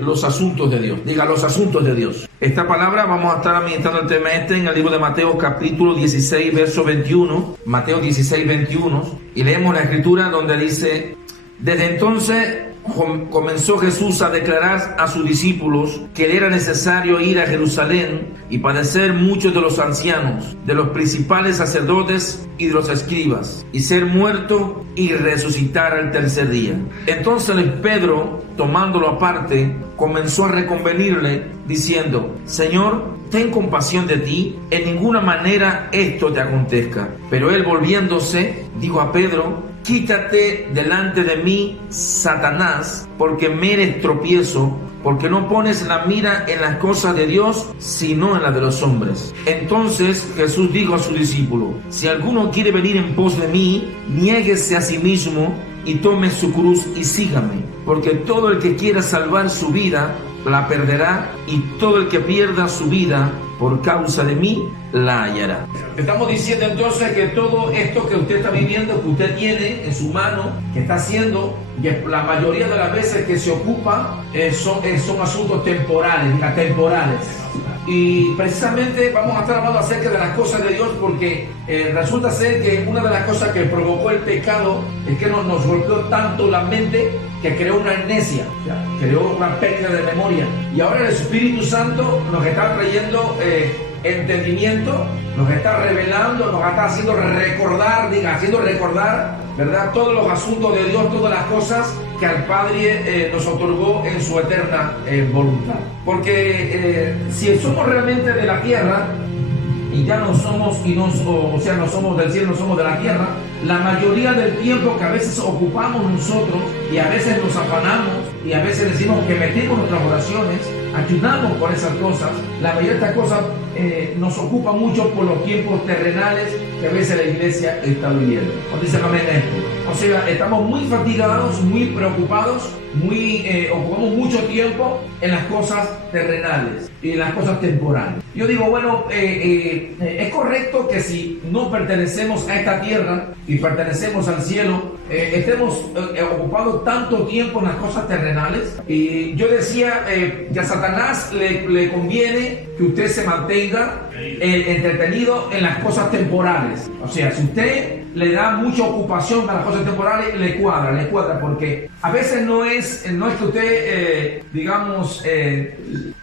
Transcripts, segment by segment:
los asuntos de Dios. Diga, los asuntos de Dios. Esta palabra vamos a estar administrando el tema en el libro de Mateo capítulo 16 verso 21. Mateo 16 21. Y leemos la escritura donde dice: desde entonces comenzó Jesús a declarar a sus discípulos que le era necesario ir a Jerusalén y padecer muchos de los ancianos, de los principales sacerdotes y de los escribas, y ser muerto y resucitar al tercer día. Entonces Pedro, tomándolo aparte, comenzó a reconvenirle, diciendo: Señor, ten compasión de ti, en ninguna manera esto te acontezca. Pero él, volviéndose, dijo a Pedro: quítate delante de mí, Satanás, porque me eres tropiezo, porque no pones la mira en las cosas de Dios, sino en las de los hombres. Entonces Jesús dijo a su discípulo: si alguno quiere venir en pos de mí, niéguese a sí mismo y tome su cruz y sígame, porque todo el que quiera salvar su vida, la perderá, y todo el que pierda su vida por causa de mí, la hallará. Estamos diciendo entonces que todo esto que usted está viviendo, que usted tiene en su mano, que está haciendo, que la mayoría de las veces que se ocupa son asuntos temporales. Y precisamente vamos a estar hablando acerca de las cosas de Dios, porque resulta ser que una de las cosas que provocó el pecado es que nos golpeó tanto la mente que creó una amnesia, creó una pérdida de memoria. Y ahora el Espíritu Santo nos está trayendo entendimiento, nos está revelando, nos está haciendo recordar, ¿verdad? Todos los asuntos de Dios, todas las cosas que al Padre nos otorgó en su eterna voluntad. Porque si somos realmente de la tierra, y ya no somos, no somos del cielo, no somos de la tierra, la mayoría del tiempo que a veces ocupamos nosotros, y a veces nos afanamos, y a veces decimos que metemos nuestras oraciones, ayunamos por esas cosas, la mayoría de estas cosas nos ocupa mucho por los tiempos terrenales que a veces la iglesia está viviendo. Dice amén esto. O sea, estamos muy fatigados, muy preocupados, ocupamos mucho tiempo en las cosas terrenales y en las cosas temporales. Yo digo, bueno, es correcto que si no pertenecemos a esta tierra y pertenecemos al cielo, estemos ocupados tanto tiempo en las cosas terrenales. Y yo decía que a Satanás le conviene que usted se mantenga entretenido en las cosas temporales. O sea, si usted le da mucha ocupación a las cosas temporales, le cuadra, porque a veces no es que usted,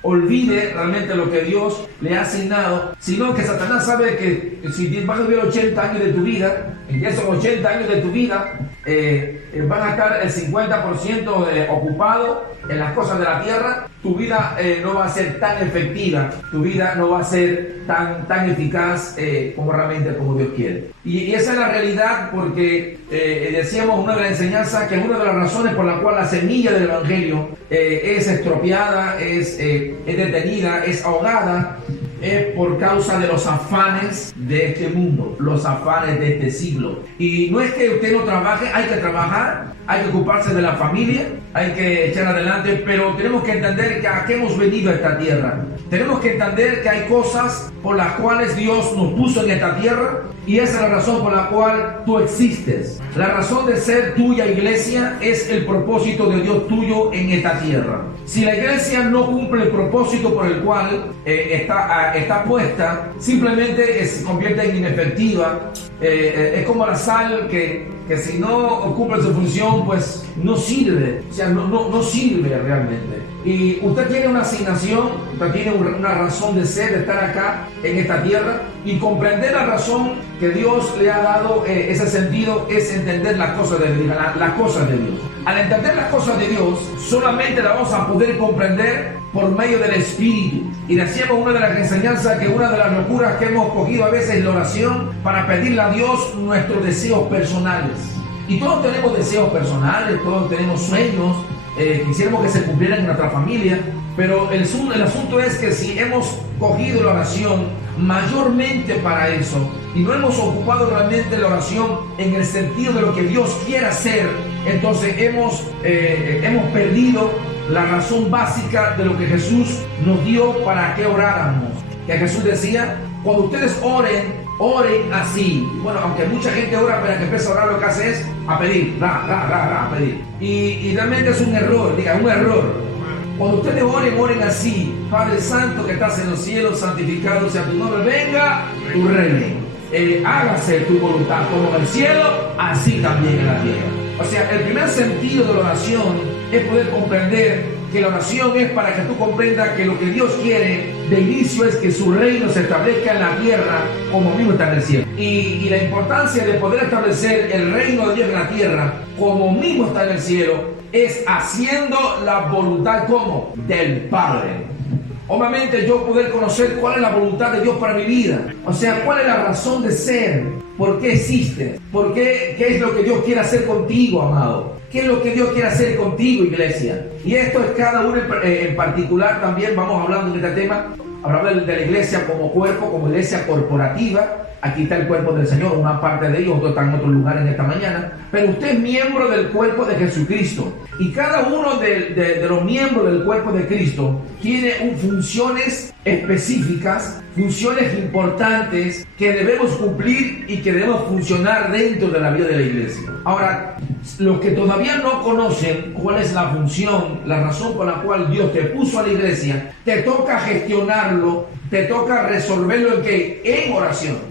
olvide realmente lo que Dios le ha asignado, sino que Satanás sabe que si vas a vivir 80 años de tu vida, en esos 80 años de tu vida van a estar el 50% ocupado en las cosas de la tierra. Tu vida no va a ser tan efectiva, tu vida no va a ser tan eficaz como Dios quiere. Y esa es la realidad, porque decíamos una de las enseñanzas que una de las razones por la cual la semilla del Evangelio es estropeada, es detenida, es ahogada, es por causa de los afanes de este mundo, los afanes de este siglo. Y no es que usted no trabaje, hay que trabajar, hay que ocuparse de la familia, hay que echar adelante, pero tenemos que entender que a qué hemos venido a esta tierra. Tenemos que entender que hay cosas por las cuales Dios nos puso en esta tierra, y esa es la razón por la cual tú existes. La razón de ser tuya, iglesia, es el propósito de Dios tuyo en esta tierra. Si la iglesia no cumple el propósito por el cual está puesta, simplemente se convierte en inefectiva. Es como la sal que si no cumple su función, pues no sirve. O sea, no sirve realmente. Y usted tiene una asignación, usted tiene una razón de ser, de estar acá en esta tierra, y comprender la razón que Dios le ha dado ese sentido es entender las cosas de Dios, las cosas de Dios. Al entender las cosas de Dios, solamente las vamos a poder comprender por medio del Espíritu. Y decíamos una de las enseñanzas que una de las locuras que hemos cogido a veces es la oración para pedirle a Dios nuestros deseos personales. Y todos tenemos deseos personales, todos tenemos sueños, quisiéramos que se cumplieran en nuestra familia, pero el asunto es que si hemos cogido la oración mayormente para eso y no hemos ocupado realmente la oración en el sentido de lo que Dios quiere hacer, entonces hemos perdido la razón básica de lo que Jesús nos dio para que oráramos. Que Jesús decía, cuando ustedes oren así. Bueno, aunque mucha gente ora, pero que empieza a orar, lo que hace es a pedir, a pedir. Y realmente es un error, un error. Cuando ustedes oren así: Padre Santo que estás en los cielos, santificado sea tu nombre, venga tu reino. Hágase tu voluntad como en el cielo, así también en la tierra. O sea, el primer sentido de la oración es poder comprender que la oración es para que tú comprendas que lo que Dios quiere de inicio es que su reino se establezca en la tierra como mismo está en el cielo. Y la importancia de poder establecer el reino de Dios en la tierra como mismo está en el cielo es haciendo la voluntad como del Padre. Obviamente yo poder conocer cuál es la voluntad de Dios para mi vida. O sea, cuál es la razón de ser. ¿Por qué existe? ¿Por qué? ¿Qué es lo que Dios quiere hacer contigo, amado? ¿Qué es lo que Dios quiere hacer contigo, iglesia? Y esto es cada uno en particular. También vamos hablando de este tema. Hablamos de la iglesia como cuerpo, como iglesia corporativa. Aquí está el cuerpo del Señor, una parte de ellos, otros están en otro lugar en esta mañana. Pero usted es miembro del cuerpo de Jesucristo. Y cada uno de los miembros del cuerpo de Cristo tiene funciones específicas, funciones importantes que debemos cumplir y que debemos funcionar dentro de la vida de la iglesia. Ahora, los que todavía no conocen cuál es la función, la razón por la cual Dios te puso a la iglesia, te toca gestionarlo, te toca resolverlo ¿en qué? En oración.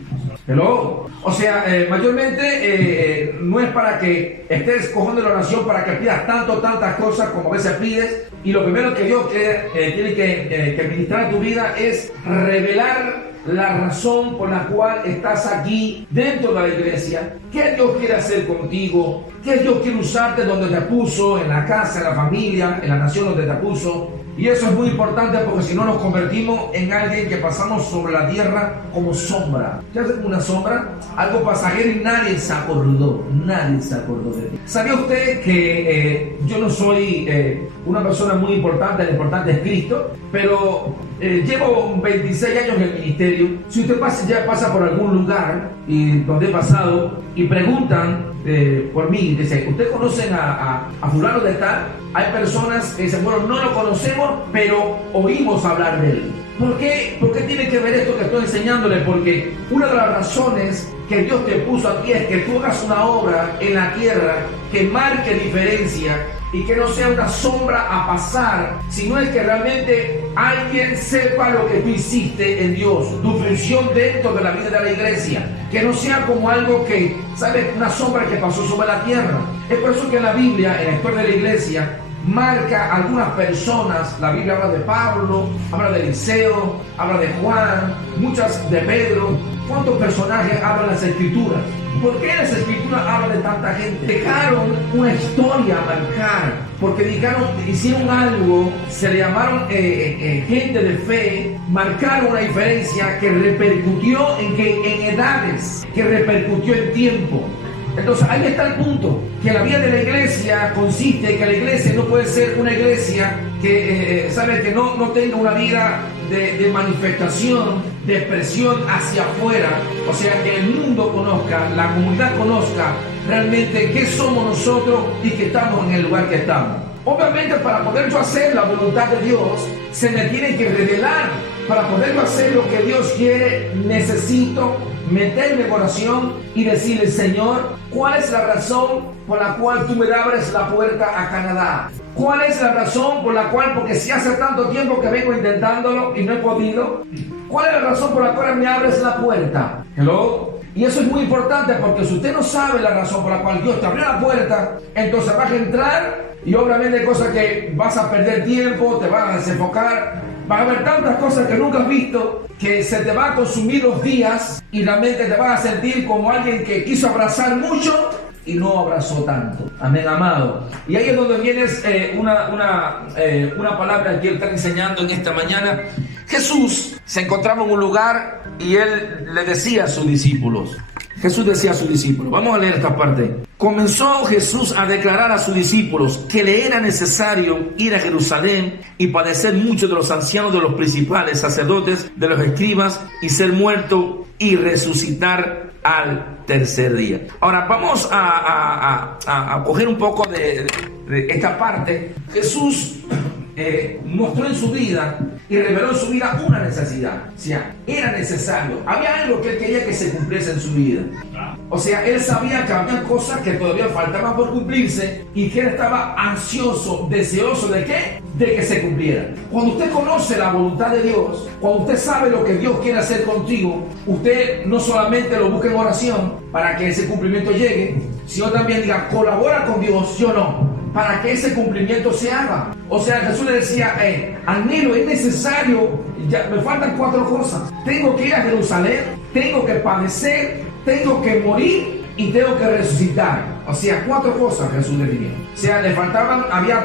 Hello. O sea, mayormente no es para que estés cogiendo la oración para que pidas tantas cosas como a veces pides. Y lo primero que Dios tiene que ministrar a tu vida es revelar la razón por la cual estás aquí dentro de la iglesia. ¿Qué Dios quiere hacer contigo? ¿Qué Dios quiere usarte donde te puso? En la casa, en la familia, en la nación donde te puso. Y eso es muy importante porque si no nos convertimos en alguien que pasamos sobre la tierra como sombra. ¿Qué hace una sombra? Algo pasajero y nadie se acordó de ti. ¿Sabía usted que yo no soy una persona muy importante? El importante es Cristo, pero llevo 26 años en el ministerio. Si usted pasa por algún lugar y donde he pasado y preguntan por mí, dice: ¿usted conocen a fulano de tal? Hay personas que dicen: bueno, no lo conocemos, pero oímos hablar de él. ¿Por qué? ¿Por qué tiene que ver esto que estoy enseñándole? Porque una de las razones que Dios te puso aquí es que tú hagas una obra en la tierra que marque diferencia y que no sea una sombra a pasar, sino es que realmente alguien sepa lo que tú hiciste en Dios, tu función dentro de la vida de la iglesia, que no sea como algo que, ¿sabes? Una sombra que pasó sobre la tierra. Es por eso que en la Biblia, en la historia de la iglesia, marca algunas personas. La Biblia habla de Pablo, habla de Eliseo, habla de Juan, muchas de Pedro. ¿Cuántos personajes hablan las escrituras? ¿Por qué las escrituras hablan de tanta gente? Dejaron una historia a marcar, porque hicieron algo, se le llamaron gente de fe, marcaron una diferencia que repercutió en edades, que repercutió en tiempo. Entonces ahí está el punto, que la vida de la iglesia consiste en que la iglesia no puede ser una iglesia que, que no tenga una vida de manifestación, de expresión hacia afuera. O sea, que el mundo conozca, la comunidad conozca realmente qué somos nosotros y que estamos en el lugar que estamos. Obviamente, para poder yo hacer la voluntad de Dios, se me tiene que revelar. Para poder yo hacer lo que Dios quiere, necesito meterme en oración y decirle: Señor, ¿cuál es la razón por la cual tú me abres la puerta a Canadá? ¿Cuál es la razón por la cual, porque si hace tanto tiempo que vengo intentándolo y no he podido? ¿Cuál es la razón por la cual me abres la puerta? Hello. Y eso es muy importante, porque si usted no sabe la razón por la cual Dios te abrió la puerta, entonces vas a entrar y obviamente hay cosas que vas a perder tiempo, te vas a desenfocar, vas a ver tantas cosas que nunca has visto, que se te va a consumir los días y realmente te vas a sentir como alguien que quiso abrazar mucho y no abrazó tanto. Amén, amado. Y ahí es donde viene una palabra que él está enseñando en esta mañana. Jesús se encontraba en un lugar y él le decía a sus discípulos. Jesús decía a sus discípulos, vamos a leer esta parte. Comenzó Jesús a declarar a sus discípulos que le era necesario ir a Jerusalén y padecer mucho de los ancianos, de los principales sacerdotes, de los escribas, y ser muerto y resucitar al tercer día. Ahora vamos a coger un poco de esta parte. Jesús mostró en su vida y reveló en su vida una necesidad. O sea, era necesario. Había algo que él quería que se cumpliese en su vida. O sea, él sabía que había cosas que todavía faltaban por cumplirse y que él estaba ansioso, deseoso ¿de qué? de que se cumpliera. Cuando usted conoce la voluntad de Dios, cuando usted sabe lo que Dios quiere hacer contigo, usted no solamente lo busca en oración para que ese cumplimiento llegue, sino también diga, colabora con Dios, ¿sí o no?, para que ese cumplimiento se haga. O sea, Jesús le decía, anhelo, es necesario, ya me faltan 4 cosas. Tengo que ir a Jerusalén, tengo que padecer, tengo que morir y tengo que resucitar. O sea, 4 cosas Jesús le diría. O sea, le faltaban, había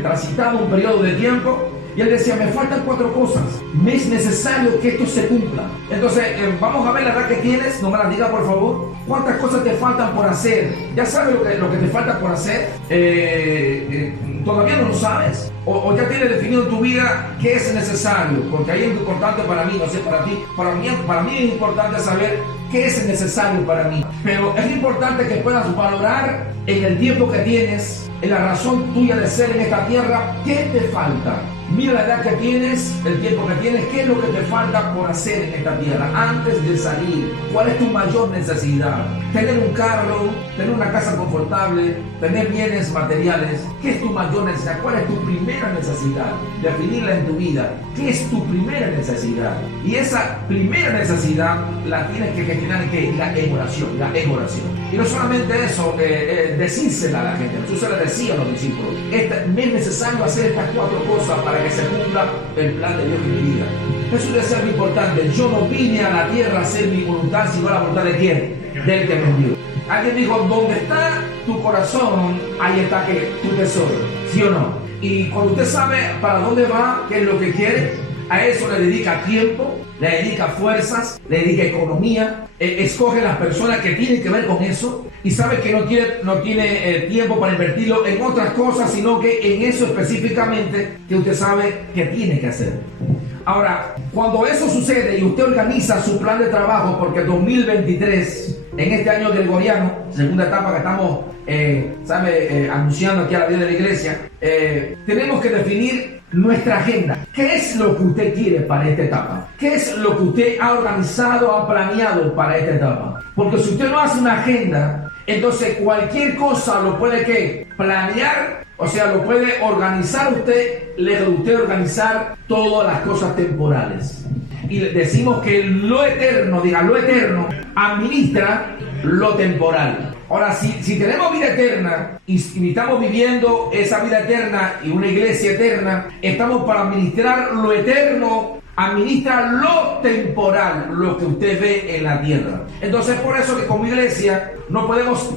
transitado un periodo de tiempo y él decía, me faltan 4 cosas. Me es necesario que esto se cumpla. Entonces, vamos a ver la edad que tienes, no me la diga por favor. ¿Cuántas cosas te faltan por hacer? ¿Ya sabes lo que te falta por hacer? ¿Todavía no lo sabes? ¿O ya tienes definido en tu vida qué es necesario? Porque ahí es importante para mí, no sé para ti. Para mí es importante saber qué es necesario para mí. Pero es importante que puedas valorar en el tiempo que tienes, en la razón tuya de ser en esta tierra, ¿qué te falta? Mira la edad que tienes, el tiempo que tienes, qué es lo que te falta por hacer en esta tierra antes de salir. ¿Cuál es tu mayor necesidad? Tener un carro, tener una casa confortable, tener bienes materiales. ¿Qué es tu mayor necesidad? ¿Cuál es tu primera necesidad? Definirla en tu vida. ¿Qué es tu primera necesidad? Y esa primera necesidad la tienes que gestionar en oración. Y no solamente eso, decírsela a la gente. Jesús se le decía a los discípulos, me es necesario hacer estas 4 cosas para que se cumpla el plan de Dios en mi vida. Jesús decía algo importante, yo no vine a la tierra a hacer mi voluntad, sino la voluntad de ¿quién? Del que me envió. Alguien dijo, donde está tu corazón, ahí está que tu tesoro, ¿sí o no? Y cuando usted sabe para dónde va, qué es lo que quiere, a eso le dedica tiempo, le dedica fuerzas, le dedica economía, escoge las personas que tienen que ver con eso y sabe que no tiene tiempo para invertirlo en otras cosas, sino que en eso específicamente que usted sabe que tiene que hacer. Ahora, cuando eso sucede y usted organiza su plan de trabajo, porque 2023, en este año gregoriano, segunda etapa que estamos anunciando aquí a la vida de la iglesia, tenemos que definir nuestra agenda. ¿Qué es lo que usted quiere para esta etapa? ¿Qué es lo que usted ha organizado, ha planeado para esta etapa? Porque si usted no hace una agenda, entonces cualquier cosa lo puede planear, o sea, lo puede organizar usted, lejos de usted organizar todas las cosas temporales. Y decimos que lo eterno, administra lo temporal. Ahora, si tenemos vida eterna y estamos viviendo esa vida eterna y una iglesia eterna, estamos para administrar lo eterno, administra lo temporal, lo que usted ve en la tierra. Entonces, por eso que como iglesia no podemos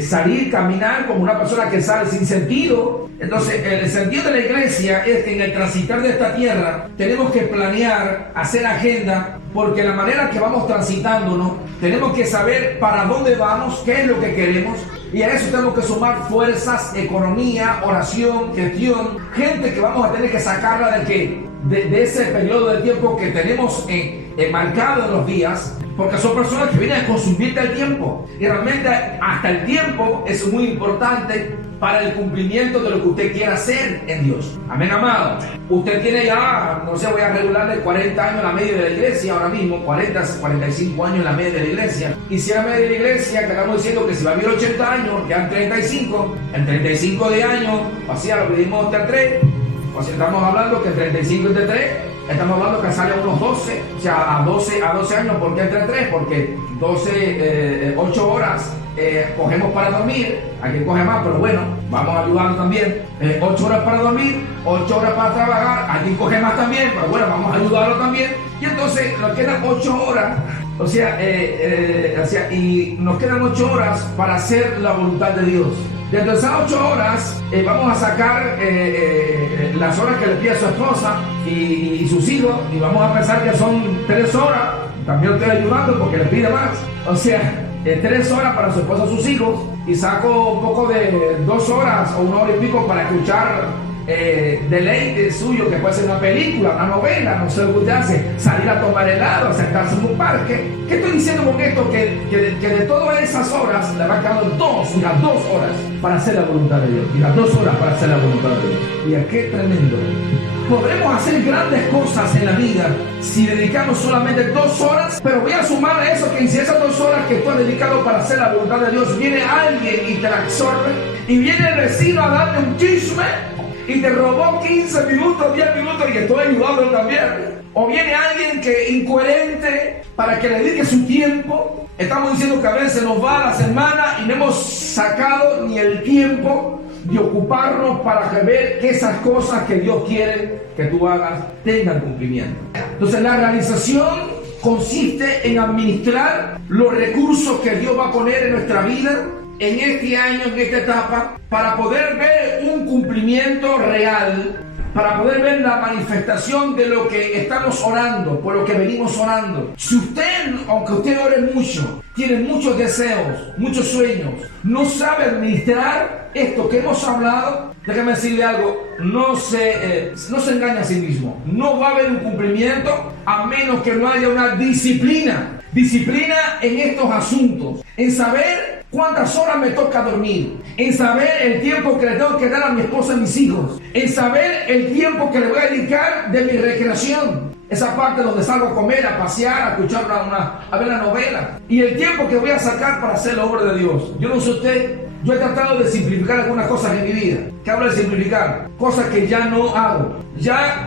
salir, caminar como una persona que sale sin sentido. Entonces, el sentido de la iglesia es que en el transitar de esta tierra tenemos que planear, hacer agenda, porque la manera que vamos transitándonos, tenemos que saber para dónde vamos, qué es lo que queremos, y a eso tenemos que sumar fuerzas, economía, oración, gestión, gente que vamos a tener que sacarla de ese periodo de tiempo que tenemos marcado en los días, porque son personas que vienen a consumirte el tiempo, y realmente hasta el tiempo es muy importante para el cumplimiento de lo que usted quiera hacer en Dios. Amén, amado. Usted tiene ya, no sé, voy a regularle 40 años en la media de la iglesia ahora mismo, 40, 45 años en la media de la iglesia. Y si en la media de la iglesia, que estamos diciendo que si va a vivir 80 años, ya en 35 de años, o sea, lo que dimos hasta el 3, o sea, estamos hablando que en 35 entre 3, estamos hablando que sale a unos 12, o sea, a 12 años. ¿Por qué entre 3? Porque 8 horas cogemos para dormir, aquí coge más, pero bueno, vamos ayudando también. 8 horas para dormir, 8 horas para trabajar, aquí coge más también, pero bueno, vamos a ayudarlo también. Y entonces nos quedan 8 horas, y nos quedan 8 horas para hacer la voluntad de Dios. Dentro de esas 8 horas vamos a sacar las horas que le pide a su esposa y sus hijos, y vamos a pensar que son 3 horas, también estoy ayudando porque le pide más, o sea, 3 horas para su esposa y sus hijos, y saco un poco de 2 horas o 1 hora y pico para escuchar deleite suyo, que puede ser una película, una novela, no sé lo que usted hace, salir a tomar helado, sentarse en un parque. ¿Qué estoy diciendo con esto? Que de todas esas horas le va quedando 2 horas para hacer la voluntad de Dios, y las 2 horas para hacer la voluntad de Dios. Mira, qué tremendo. Podremos hacer grandes cosas en la vida si dedicamos solamente 2 horas, pero voy a sumar a eso que si esas 2 horas que tú has dedicado para hacer la voluntad de Dios, viene alguien y te la absorbe, y viene el vecino a darle un chisme, y te robó 15 minutos, 10 minutos y estoy ayudando también. O viene alguien que incoherente para que le dedique su tiempo. Estamos diciendo que a veces nos va la semana y no hemos sacado ni el tiempo de ocuparnos para ver que esas cosas que Dios quiere que tú hagas tengan cumplimiento. Entonces la realización consiste en administrar los recursos que Dios va a poner en nuestra vida en este año, en esta etapa, para poder ver un cumplimiento real, para poder ver la manifestación de lo que estamos orando, por lo que venimos orando. Si usted, aunque usted ore mucho, tiene muchos deseos, muchos sueños, no sabe administrar esto que hemos hablado, déjame decirle algo, no se engañe a sí mismo. No va a haber un cumplimiento a menos que no haya una disciplina. Disciplina en estos asuntos, en saber cuántas horas me toca dormir, en saber el tiempo que le tengo que dar a mi esposa y a mis hijos, en saber el tiempo que le voy a dedicar de mi recreación, esa parte donde salgo a comer, a pasear, a escuchar a ver la novela, y el tiempo que voy a sacar para hacer la obra de Dios. Yo no sé usted, yo he tratado de simplificar algunas cosas en mi vida. ¿Qué hablo de simplificar? Cosas que ya no hago. Ya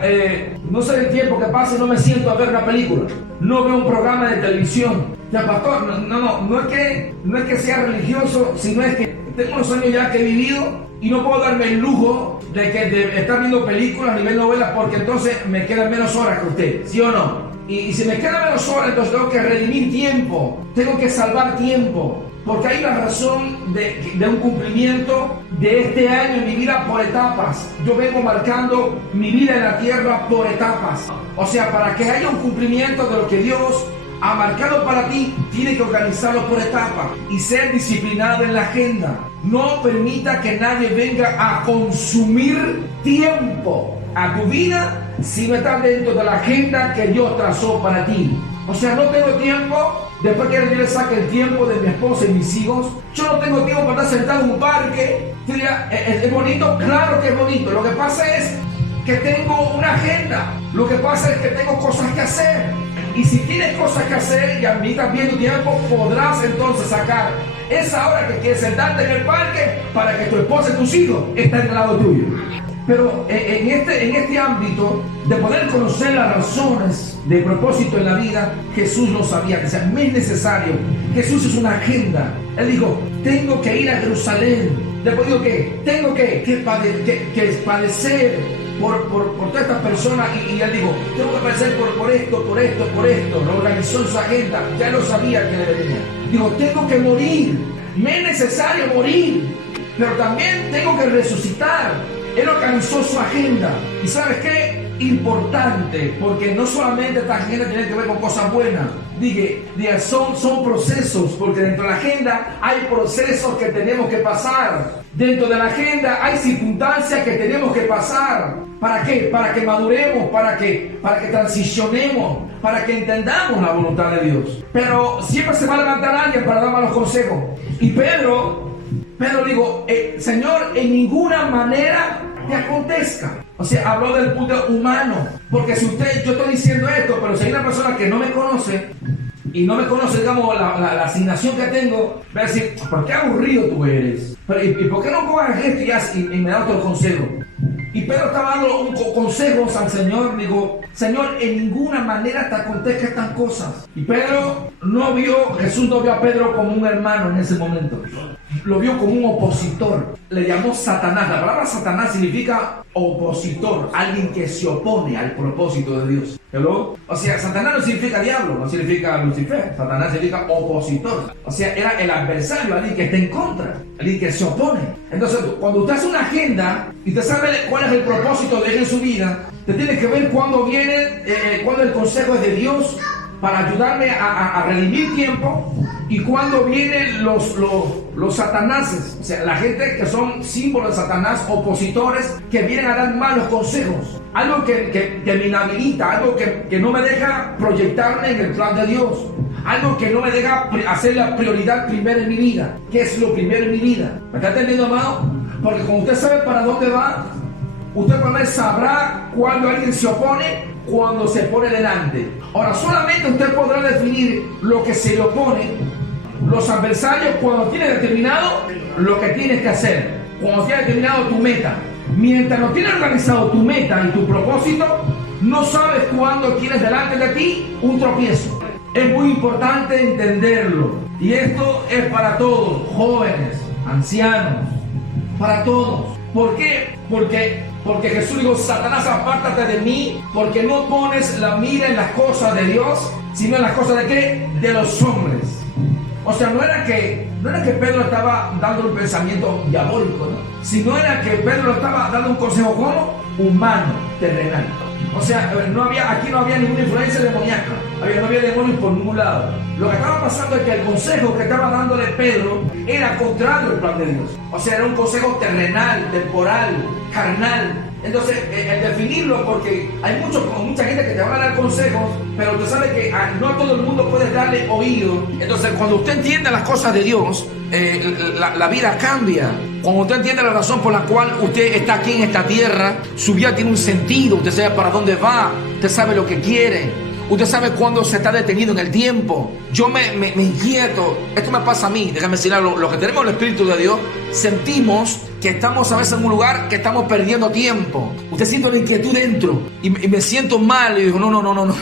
no sé el tiempo que pasa y no me siento a ver una película. No veo un programa de televisión. Ya, pastor, no es que sea religioso, sino es que tengo unos años ya que he vivido y no puedo darme el lujo de estar viendo películas ni ver novelas, porque entonces me quedan menos horas que usted, ¿sí o no? Y si me quedan menos horas, entonces tengo que redimir tiempo, tengo que salvar tiempo, porque hay una razón de un cumplimiento de este año en mi vida por etapas. Yo vengo marcando mi vida en la tierra por etapas. O sea, para que haya un cumplimiento de lo que Dios ha marcado para ti, tiene que organizarlo por etapas y ser disciplinado en la agenda. No permita que nadie venga a consumir tiempo a tu vida si no estás dentro de la agenda que Dios trazó para ti. O sea, no tengo tiempo. Después que yo le saque el tiempo de mi esposa y mis hijos, yo no tengo tiempo para estar sentado en un parque. ¿Es bonito? Claro que es bonito. Lo que pasa es que tengo una agenda. Lo que pasa es que tengo cosas que hacer. Y si tienes cosas que hacer y administras bien tu tiempo, podrás entonces sacar esa hora que quieres sentarte en el parque para que tu esposa y tus hijos estén al lado tuyo. Pero en este ámbito de poder conocer las razones de propósito en la vida, Jesús lo sabía, que sea, me es necesario. Jesús es una agenda. Él dijo, tengo que ir a Jerusalén. Después dijo que tengo que padecer por todas estas personas. Y él dijo, tengo que padecer por esto. Lo organizó en su agenda. Ya lo sabía que le venía. Dijo, tengo que morir. Me es necesario morir. Pero también tengo que resucitar. Él organizó su agenda. ¿Y sabes qué? Importante, porque no solamente esta agenda tiene que ver con cosas buenas. Diga, son procesos, porque dentro de la agenda hay procesos que tenemos que pasar. Dentro de la agenda hay circunstancias que tenemos que pasar. ¿Para qué? Para que maduremos, para que transicionemos, para que entendamos la voluntad de Dios. Pero siempre se va a levantar alguien para dar malos consejos. Y Pedro dijo, Señor, en ninguna manera te acontezca. O sea, habló del punto humano. Porque si yo estoy diciendo esto, pero si hay una persona que no me conoce, y no me conoce, digamos, la asignación que tengo, va a decir, ¿por qué aburrido tú eres? Pero, ¿y por qué no cojas esto y me da otro consejo? Y Pedro estaba dando un consejo al Señor. Digo, Señor, en ninguna manera te acontezcan estas cosas. Y Jesús no vio a Pedro como un hermano en ese momento. Lo vio como un opositor. Le llamó Satanás. La palabra Satanás significa opositor, alguien que se opone al propósito de Dios. ¿Hello? O sea, Satanás no significa diablo, no significa Lucifer. Satanás significa opositor. O sea, era el adversario, alguien que está en contra, alguien que se opone. Entonces, cuando usted hace una agenda y usted sabe cuál es el propósito de él en su vida, usted tiene que ver cuándo el consejo es de Dios para ayudarme a redimir tiempo, y cuando vienen los satanases, o sea, la gente que son símbolos de Satanás, opositores, que vienen a dar malos consejos, algo que me inhabilita, algo que no me deja proyectarme en el plan de Dios, algo que no me deja hacer la prioridad primero en mi vida. ¿Qué es lo primero en mi vida? ¿Me está entendiendo, amado? Porque como usted sabe para dónde va, usted también sabrá cuando alguien se opone, cuando se pone delante. Ahora, solamente usted podrá definir lo que se le opone, los adversarios, cuando tienes determinado lo que tienes que hacer, cuando tienes determinado tu meta. mientras no tienes organizado tu meta y tu propósito, no sabes cuándo tienes delante de ti un tropiezo. Es muy importante entenderlo. Y esto es para todos, jóvenes, ancianos, para todos. ¿Por qué? Porque Jesús dijo: Satanás, apártate de mí, porque no pones la mira en las cosas de Dios, sino en las cosas de ¿qué? De los hombres. O sea, no era que Pedro estaba dando un pensamiento diabólico, ¿no? Sino era que Pedro estaba dando un consejo como humano, terrenal. O sea, aquí no había ninguna influencia demoníaca, no había demonios por ningún lado. Lo que estaba pasando es que el consejo que estaba dándole Pedro era contrario al plan de Dios. O sea, era un consejo terrenal, temporal, carnal. Entonces, el definirlo, porque hay mucha gente que te va a dar consejos, pero usted sabe que no a todo el mundo puede darle oído. Entonces, cuando usted entiende las cosas de Dios, la vida cambia. Cuando usted entiende la razón por la cual usted está aquí en esta tierra, su vida tiene un sentido. Usted sabe para dónde va, usted sabe lo que quiere. Usted sabe cuándo se está detenido en el tiempo. Yo me inquieto. Esto me pasa a mí. Déjame decir algo. Los que tenemos el Espíritu de Dios, sentimos que estamos a veces en un lugar que estamos perdiendo tiempo. Usted siente una inquietud dentro. Y me siento mal. Y digo, no.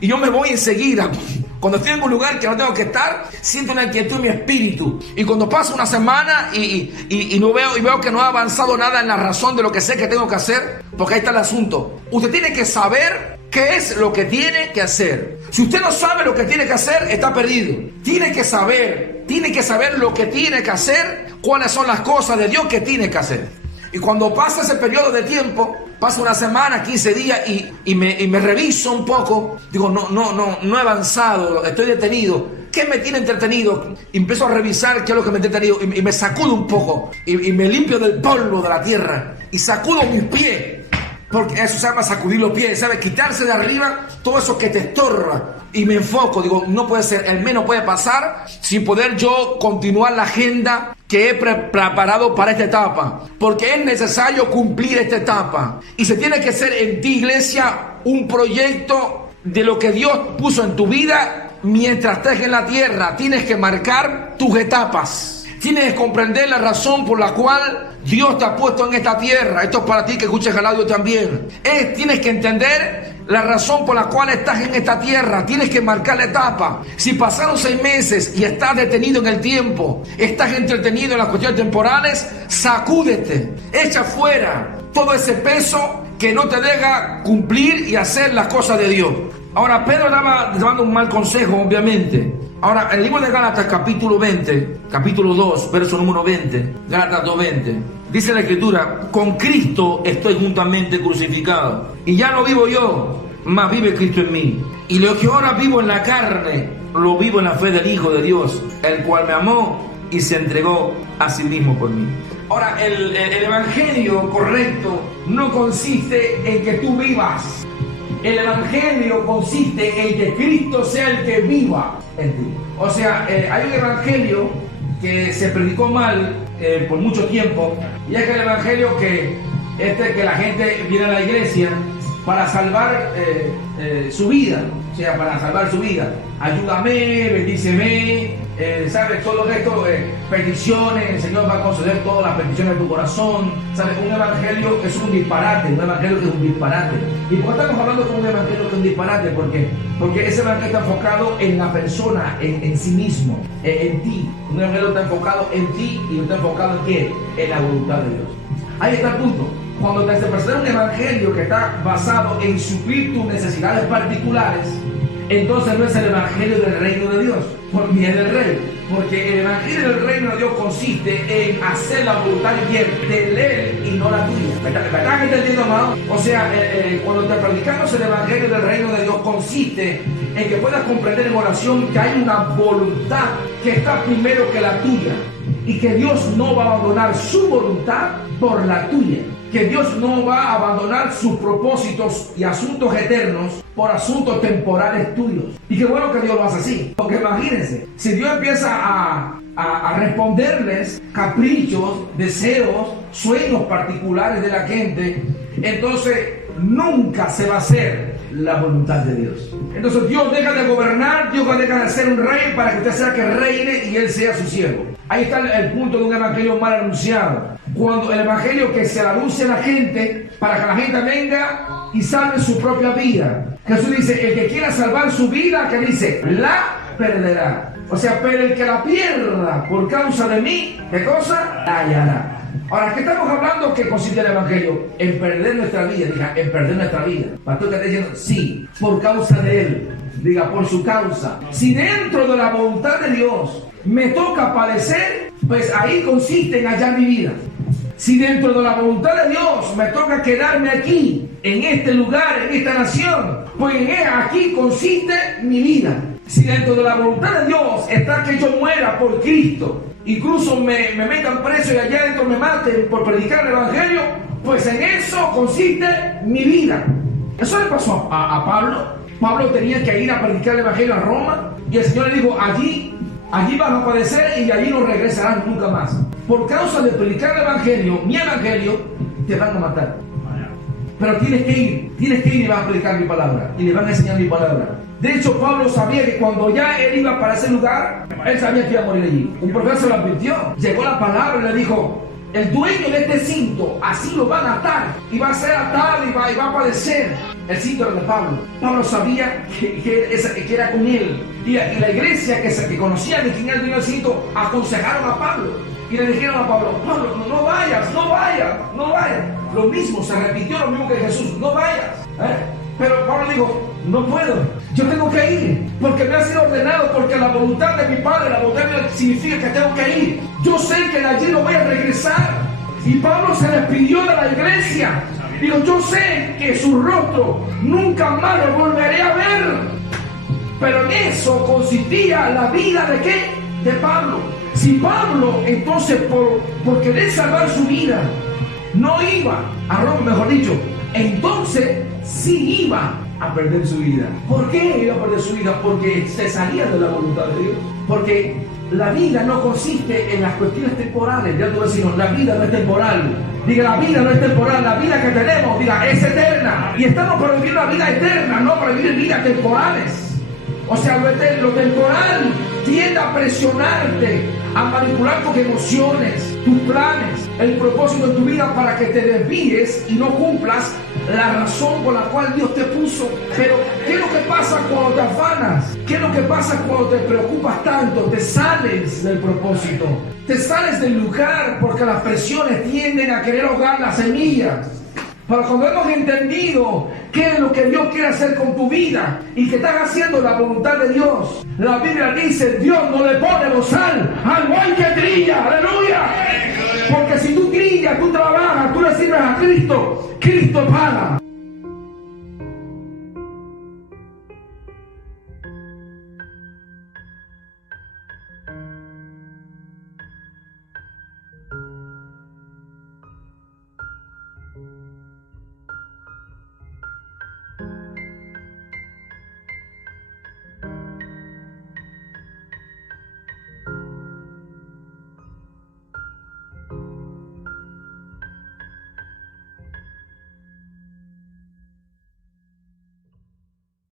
Y yo me voy enseguida. Cuando estoy en un lugar que no tengo que estar, siento una inquietud en mi espíritu. Y cuando pasa una semana y no veo que no ha avanzado nada en la razón de lo que sé que tengo que hacer, porque ahí está el asunto. Usted tiene que saber qué es lo que tiene que hacer. Si usted no sabe lo que tiene que hacer, está perdido. Tiene que saber lo que tiene que hacer, cuáles son las cosas de Dios que tiene que hacer. Y cuando pasa ese periodo de tiempo, pasa una semana, 15 días y me reviso un poco, digo, no he avanzado, estoy detenido. ¿Qué me tiene entretenido? Y empiezo a revisar qué es lo que me ha entretenido y me sacudo un poco y me limpio del polvo de la tierra y sacudo mis pies. Porque eso se llama sacudir los pies, ¿sabes? Quitarse de arriba todo eso que te estorba. Y me enfoco, digo, no puede ser, el mes no puede pasar sin poder yo continuar la agenda que he preparado para esta etapa. Porque es necesario cumplir esta etapa. Y se tiene que hacer en ti, iglesia, un proyecto de lo que Dios puso en tu vida mientras estés en la tierra. Tienes que marcar tus etapas. Tienes que comprender la razón por la cual Dios te ha puesto en esta tierra. Esto es para ti que escuches el audio también. Tienes que entender la razón por la cual estás en esta tierra. Tienes que marcar la etapa. Si pasaron 6 meses y estás detenido en el tiempo, estás entretenido en las cuestiones temporales, sacúdete, echa fuera todo ese peso que no te deja cumplir y hacer las cosas de Dios. Ahora, Pedro estaba dando un mal consejo, obviamente. Ahora, el libro de Gálatas, capítulo 2, verso número 20, Gálatas 2:20, dice la Escritura: con Cristo estoy juntamente crucificado, y ya no vivo yo, mas vive Cristo en mí. Y lo que ahora vivo en la carne, lo vivo en la fe del Hijo de Dios, el cual me amó y se entregó a sí mismo por mí. Ahora, el evangelio correcto no consiste en que tú vivas. El evangelio consiste en que Cristo sea el que viva en ti. O sea, hay un evangelio que se predicó mal por mucho tiempo, y es que el evangelio que la gente viene a la iglesia para salvar su vida. O sea, para salvar su vida. Ayúdame, bendíceme, ¿sabes? Todo esto, peticiones, el Señor va a conceder todas las peticiones de tu corazón. ¿Sabes? Un evangelio es un disparate, un evangelio que es un disparate. ¿Y por qué estamos hablando de un evangelio que es un disparate? Porque ese evangelio está enfocado en la persona, en sí mismo, en ti. Un evangelio está enfocado en ti y no está enfocado en qué, en la voluntad de Dios. Ahí está el punto. Cuando te presenta un evangelio que está basado en suplir tus necesidades particulares, entonces no es el evangelio del reino de Dios, ni es del rey. Porque el evangelio del reino de Dios consiste en hacer la voluntad de él y no la tuya. ¿Me estás entendiendo, amado? O sea, cuando te predicamos el evangelio del reino de Dios, consiste en que puedas comprender en oración que hay una voluntad que está primero que la tuya, y que Dios no va a abandonar su voluntad por la tuya. Que Dios no va a abandonar sus propósitos y asuntos eternos por asuntos temporales tuyos. Y qué bueno que Dios lo hace así. Porque imagínense, si Dios empieza a responderles caprichos, deseos, sueños particulares de la gente, entonces nunca se va a hacer la voluntad de Dios. Entonces Dios deja de gobernar, Dios deja de ser un rey para que usted sea que reine y Él sea su siervo. Ahí está el punto de un evangelio mal anunciado. Cuando el evangelio que se anuncia a la gente para que la gente venga y salve su propia vida. Jesús dice, el que quiera salvar su vida, que dice, la perderá. O sea, pero el que la pierda por causa de mí, ¿qué cosa? La hallará. Ahora, ¿qué estamos hablando? ¿Qué consiste el evangelio? En perder nuestra vida. Diga, en perder nuestra vida. Pastor, que está diciendo, sí, por causa de Él. Diga, por su causa. Si dentro de la voluntad de Dios me toca padecer, pues ahí consiste en hallar mi vida. Si dentro de la voluntad de Dios me toca quedarme aquí, en este lugar, en esta nación, pues aquí consiste mi vida. Si dentro de la voluntad de Dios está que yo muera por Cristo, incluso me metan preso y allá adentro me maten por predicar el evangelio, pues en eso consiste mi vida. Eso le pasó a Pablo. Pablo tenía que ir a predicar el evangelio a Roma y el Señor le dijo, allí vas a padecer y allí no regresarán nunca más. Por causa de predicar el evangelio, mi evangelio, te van a matar. Pero tienes que ir y vas a predicar mi palabra y le van a enseñar mi palabra. De hecho, Pablo sabía que cuando ya él iba para ese lugar, él sabía que iba a morir allí. Un profeta se lo advirtió. Llegó la palabra y le dijo, el dueño de este cinto, así lo van a atar. Y va a ser atado y va a padecer. El cinto era de Pablo. Pablo sabía que era con él. Y la iglesia que conocía de quién era el dueño del cinto, aconsejaron a Pablo. Y le dijeron a Pablo, no vayas. Lo mismo, se repitió lo mismo que Jesús, no vayas. Pero Pablo dijo, no puedo, yo tengo que ir, porque me ha sido ordenado, porque la voluntad de mi Padre, la voluntad de Dios significa que tengo que ir. Yo sé que de allí no voy a regresar. Y Pablo se despidió de la iglesia. Digo, yo sé que su rostro nunca más lo volveré a ver. Pero en eso consistía la vida de ¿qué? De Pablo. Si Pablo, entonces, por querer salvar su vida, no iba a Roma, mejor dicho, entonces sí iba a perder su vida. ¿Por qué iba a perder su vida? Porque se salía de la voluntad de Dios. Porque la vida no consiste en las cuestiones temporales. Ya tú decís, la vida no es temporal. Diga, la vida no es temporal. La vida que tenemos, diga, es eterna. Y estamos para vivir la vida eterna, no para vivir vidas temporales. O sea, lo temporal tiende a presionarte, a manipular tus emociones, tus planes, el propósito de tu vida para que te desvíes y no cumplas la razón por la cual Dios te puso. Pero, ¿qué es lo que pasa cuando te afanas? ¿Qué es lo que pasa cuando te preocupas tanto? Te sales del propósito, te sales del lugar porque las presiones tienden a querer ahogar las semillas. Pero cuando hemos entendido qué es lo que Dios quiere hacer con tu vida y que estás haciendo la voluntad de Dios, la Biblia dice, Dios no le pone bozal al buey que trilla, aleluya. Porque si tú trillas, tú trabajas, tú le sirves a Cristo, Cristo paga.